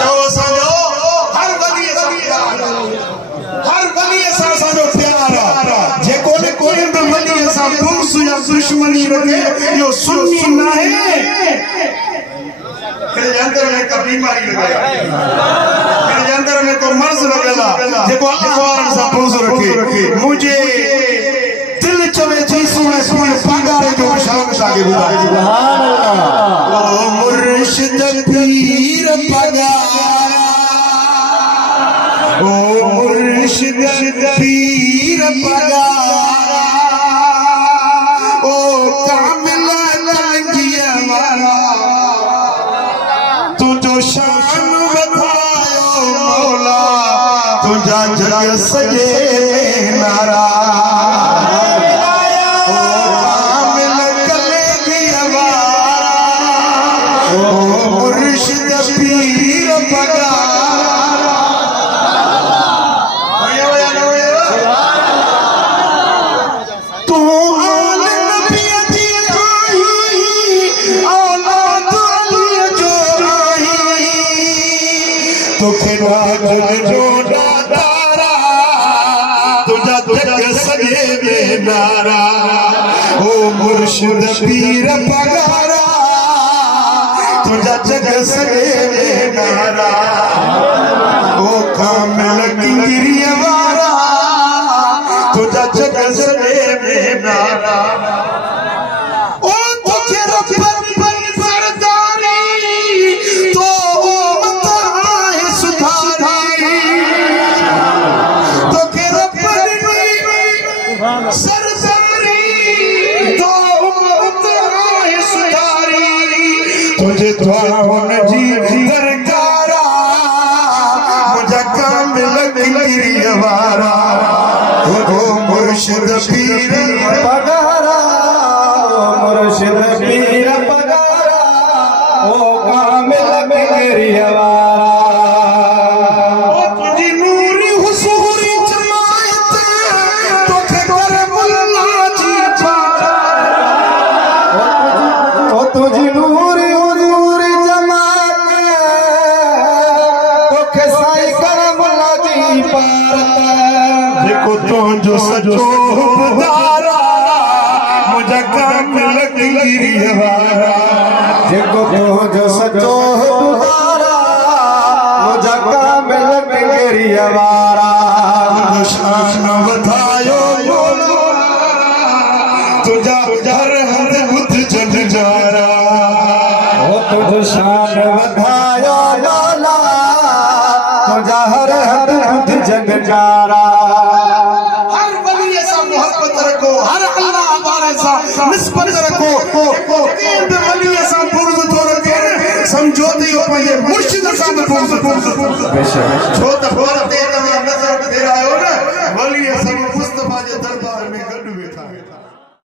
चओ असांजो हर वली सां असांजो प्यार आहे जेको न कोई बि वली सां बुग़्ज़ या दुश्मनी रखे इहो सुन्नी न आहे तेरे अंदर में का बीमारी लगा तेरे अंदर में को मर्ज लगेला जेको अल्लाह वारन सां बुग़्ज़ रखे मुझे दिल चवे थी सुने सुने पगार जो शान सागे बुधाए सुभान अल्लाह ओ मुर्शिद पीर पगार ओ मुर्शिद पीर पगार ओ कामिल लंगिया वाला तू जो शान बतायो मौला तुझा जग सजे नारा मुर्शिद पीर पगारा तुझा जग सगे नारा ओ कामिल किंगिरी वारा तुझा जग सगे नारा ओ तुझे रब पर सरदारी तो उम्मत आए सुधारी तो के रब सरदारी तो उम्मत आए सुधारी तुझे दुआओं जी दरकारा मुझे कामिल किंगिरी वारा ओ मुर्शिद पीर पगारा मुर्शिद पीर पगारा ओ कामिल किंगिरी वारा ओ तुझी नूरी हुसूरी जमायत तो के कर मुल्ला जी पारा ओ तुझी नूरी हुसूरी जमायत तो के साई कर मुल्ला जी पारा देखो तो जो सजो बुधारा मुझे कामिल किंगिरी वारा देखो तो जो सजो बुधारा मुझे कामिल किंगिरी वारा शान वधायो तुझा हर हर बुध जग जारा ओ तुझ शान वधायो लाला तुझा हर हर बुध जग जारा हर वली सा मोहब्बत रखो हर अल्लाह वाले सा निस्बत रखो केर बि वली सा बुग़्ज़ तो रखे समझो ती पंहिंजे मुर्शिद सां बुग़्ज़ छो त